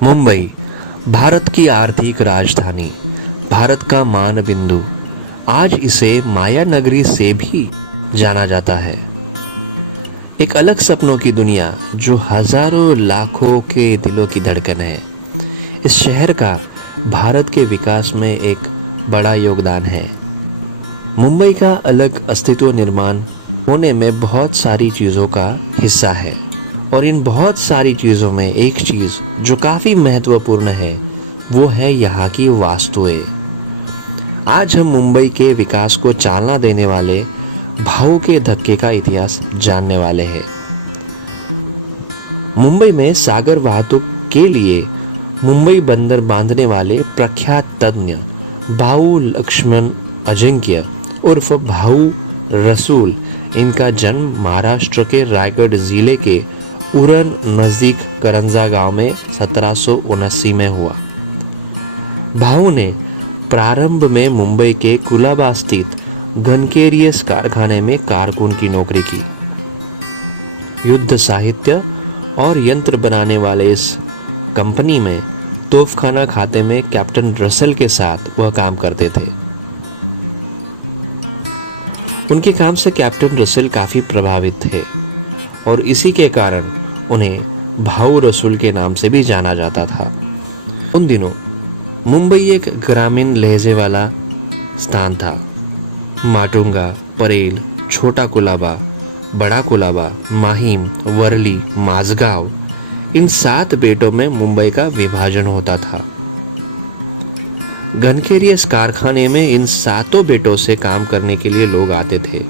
मुंबई, भारत की आर्थिक राजधानी, भारत का मान बिंदु, आज इसे माया नगरी से भी जाना जाता है। एक अलग सपनों की दुनिया जो हजारों लाखों के दिलों की धड़कन है। इस शहर का भारत के विकास में एक बड़ा योगदान है। मुंबई का अलग अस्तित्व निर्माण होने में बहुत सारी चीज़ों का हिस्सा है, और इन बहुत सारी चीज़ों में एक चीज़ जो काफ़ी महत्वपूर्ण है वो है यहाँ की वास्तुएं। आज हम मुंबई के विकास को चालना देने वाले भावों के धक्के का इतिहास जानने वाले हैं। मुंबई में सागर वाहतूक के लिए मुंबई बंदर बांधने वाले प्रख्यात तज्ञ भाऊ लक्ष्मण अजिंक्य उर्फ भाऊ रसूल, इनका जन्म महाराष्ट्र के रायगढ़ जिले के उरण नज़दीक करंजा गांव में 1779 में हुआ। भाऊ ने प्रारंभ में मुंबई के कुलाबा स्थित गनकेरियस कारखाने में कारकुन की नौकरी की। युद्ध साहित्य और यंत्र बनाने वाले इस कंपनी में तोपखाना खाते में कैप्टन रसेल के साथ वह काम करते थे। उनके काम से कैप्टन रसेल काफ़ी प्रभावित थे और इसी के कारण उन्हें भाऊ रसूल के नाम से भी जाना जाता था। उन दिनों मुंबई एक ग्रामीण लहजे वाला स्थान था। माटुंगा, परेल, छोटा कुलाबा, बड़ा कुलाबा, माहिम, वर्ली, माझगांव, इन 7 बेटों में मुंबई का विभाजन होता था। गनकेरियस कारखाने में इन 7 बेटों से काम करने के लिए लोग आते थे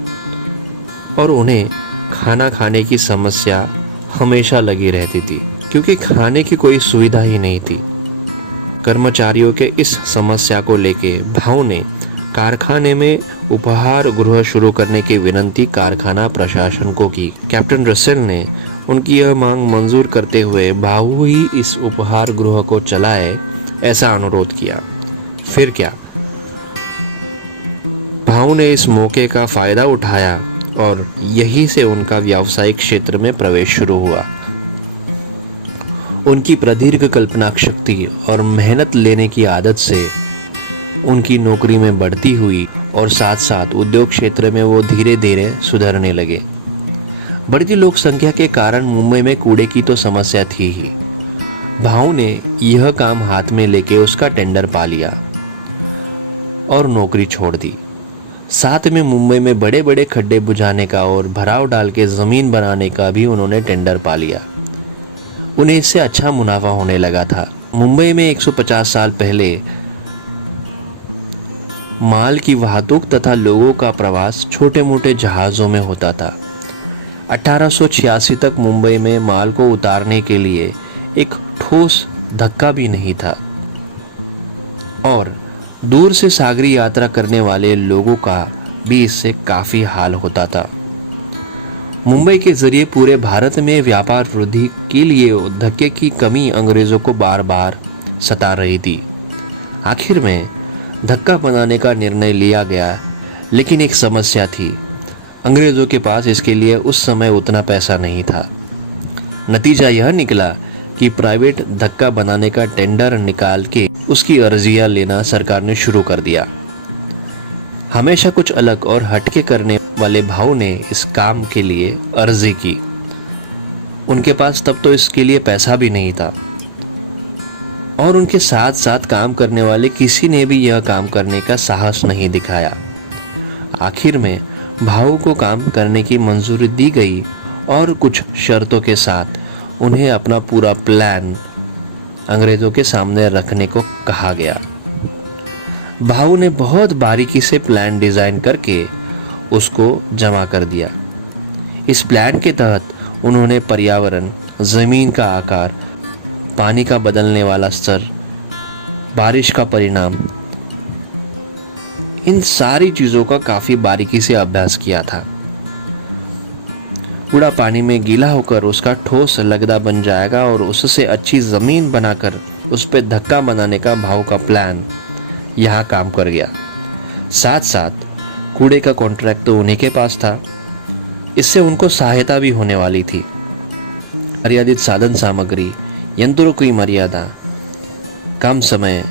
और उन्हें खाना खाने की समस्या हमेशा लगी रहती थी, क्योंकि खाने की कोई सुविधा ही नहीं थी। कर्मचारियों के इस समस्या को लेके भाऊ ने कारखाने में उपहार गृह शुरू करने की विनती कारखाना प्रशासन को की। कैप्टन रसेल ने उनकी यह मांग मंजूर करते हुए भाऊ ही इस उपहार गृह को चलाए ऐसा अनुरोध किया। फिर क्या, भाऊ ने इस मौके का फायदा उठाया और यहीं से उनका व्यावसायिक क्षेत्र में प्रवेश शुरू हुआ। उनकी प्रदीर्घ कल्पना शक्ति और मेहनत लेने की आदत से उनकी नौकरी में बढ़ती हुई और साथ साथ उद्योग क्षेत्र में वो धीरे धीरे सुधरने लगे। बढ़ती लोक संख्या के कारण मुंबई में कूड़े की तो समस्या थी ही। भाऊ ने यह काम हाथ में लेके उसका टेंडर पा लिया और नौकरी छोड़ दी। साथ में मुंबई में बड़े बड़े खड्डे बुझाने का और भराव डाल के ज़मीन बनाने का भी उन्होंने टेंडर पा लिया। उन्हें इससे अच्छा मुनाफा होने लगा था। मुंबई में 150 साल पहले माल की वाहतूक तथा लोगों का प्रवास छोटे मोटे जहाज़ों में होता था। 1886 तक मुंबई में माल को उतारने के लिए एक ठोस धक्का भी नहीं था और दूर से सागरी यात्रा करने वाले लोगों का भी इससे काफ़ी हाल होता था। मुंबई के जरिए पूरे भारत में व्यापार वृद्धि के लिए धक्के की कमी अंग्रेज़ों को बार बार सता रही थी। आखिर में धक्का बनाने का निर्णय लिया गया, लेकिन एक समस्या थी। अंग्रेज़ों के पास इसके लिए उस समय उतना पैसा नहीं था। नतीजा यह निकला कि प्राइवेट धक्का बनाने का टेंडर निकाल के उसकी अर्जियां लेना सरकार ने शुरू कर दिया। हमेशा कुछ अलग और हटके करने वाले भाऊ ने इस काम के लिए अर्जी की। उनके पास तब तो इसके लिए पैसा भी नहीं था और उनके साथ साथ काम करने वाले किसी ने भी यह काम करने का साहस नहीं दिखाया। आखिर में भाऊ को काम करने की मंजूरी दी गई और कुछ शर्तों के साथ उन्हें अपना पूरा प्लान अंग्रेज़ों के सामने रखने को कहा गया। भाऊ ने बहुत बारीकी से प्लान डिज़ाइन करके उसको जमा कर दिया। इस प्लान के तहत उन्होंने पर्यावरण, ज़मीन का आकार, पानी का बदलने वाला स्तर, बारिश का परिणाम, इन सारी चीज़ों का काफ़ी बारीकी से अभ्यास किया था। कूड़ा पानी में गीला होकर उसका ठोस लगदा बन जाएगा और उससे अच्छी ज़मीन बनाकर उस पर धक्का बनाने का भाऊ का प्लान यहाँ काम कर गया। साथ साथ कूड़े का कॉन्ट्रैक्ट तो उन्हीं के पास था, इससे उनको सहायता भी होने वाली थी। मर्यादित साधन सामग्री, यंत्रों की मर्यादा, कम समय,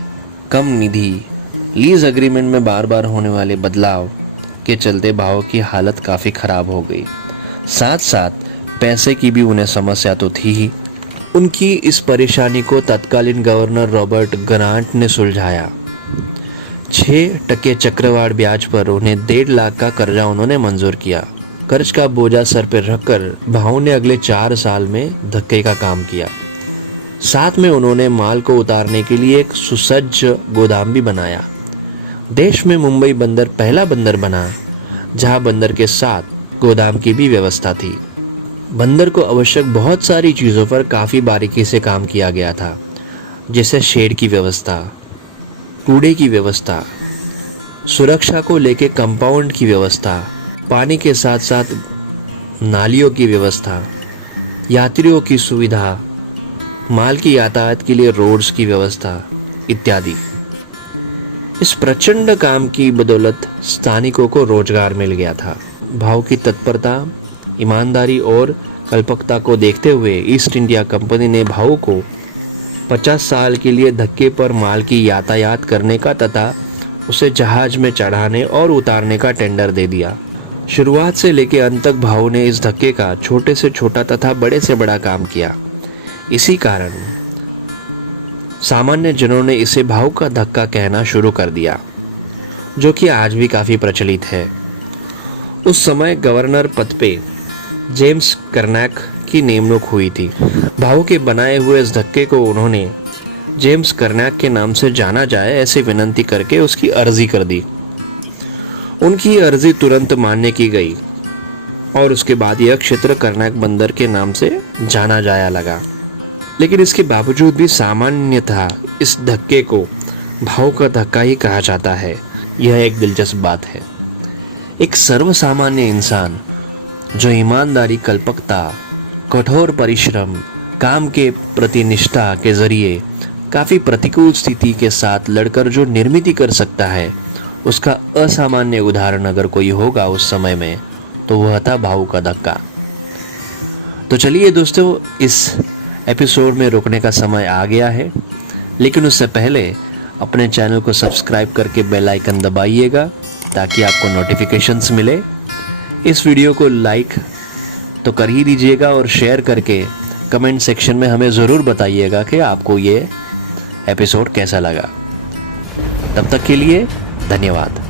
कम निधि, लीज एग्रीमेंट में बार बार होने वाले बदलाव के चलते भाऊ की हालत काफ़ी ख़राब हो गई। साथ साथ पैसे की भी उन्हें समस्या तो थी ही। उनकी इस परेशानी को तत्कालीन गवर्नर रॉबर्ट ग्रांट ने सुलझाया। 6% चक्रवाढ़ ब्याज पर उन्हें 1.5 लाख का कर्जा उन्होंने मंजूर किया। कर्ज का बोझा सर पर रखकर भाऊ ने अगले 4 साल में धक्के का काम किया। साथ में उन्होंने माल को उतारने के लिए एक सुसज्ज गोदाम भी बनाया। देश में मुंबई बंदर पहला बंदर बना जहां बंदर के साथ गोदाम की भी व्यवस्था थी। बंदर को आवश्यक बहुत सारी चीज़ों पर काफ़ी बारीकी से काम किया गया था, जैसे शेड की व्यवस्था, कूड़े की व्यवस्था, सुरक्षा को लेके कंपाउंड की व्यवस्था, पानी के साथ साथ नालियों की व्यवस्था, यात्रियों की सुविधा, माल की यातायात के लिए रोड्स की व्यवस्था इत्यादि। इस प्रचंड काम की बदौलत स्थानिकों को रोजगार मिल गया था। भाऊ की तत्परता, ईमानदारी और कल्पकता को देखते हुए ईस्ट इंडिया कंपनी ने भाऊ को 50 साल के लिए धक्के पर माल की यातायात करने का तथा उसे जहाज में चढ़ाने और उतारने का टेंडर दे दिया। शुरुआत से लेकर अंत तक भाऊ ने इस धक्के का छोटे से छोटा तथा बड़े से बड़ा काम किया। इसी कारण सामान्य जनों ने इसे भाऊ का धक्का कहना शुरू कर दिया, जो कि आज भी काफ़ी प्रचलित है। उस समय गवर्नर पद पे जेम्स कर्नैक की निमणूक हुई थी। भाऊ के बनाए हुए इस धक्के को उन्होंने जेम्स कर्नैक के नाम से जाना जाए ऐसी विनंती करके उसकी अर्जी कर दी। उनकी अर्जी तुरंत मान्य की गई और उसके बाद यह क्षेत्र कर्नैक बंदर के नाम से जाना जाया लगा। लेकिन इसके बावजूद भी सामान्यतः इस धक्के को भाऊ का धक्का ही कहा जाता है। यह एक दिलचस्प बात है। एक सर्वसामान्य इंसान जो ईमानदारी, कल्पकता, कठोर परिश्रम, काम के प्रति निष्ठा के जरिए काफ़ी प्रतिकूल स्थिति के साथ लड़कर जो निर्मित कर सकता है, उसका असामान्य उदाहरण अगर कोई होगा उस समय में तो वह था भाऊ का धक्का। तो चलिए दोस्तों, इस एपिसोड में रुकने का समय आ गया है, लेकिन उससे पहले अपने चैनल को सब्सक्राइब करके बेल आइकन दबाइएगा ताकि आपको नोटिफिकेशंस मिले। इस वीडियो को लाइक तो कर ही दीजिएगा और शेयर करके कमेंट सेक्शन में हमें ज़रूर बताइएगा कि आपको ये एपिसोड कैसा लगा। तब तक के लिए धन्यवाद।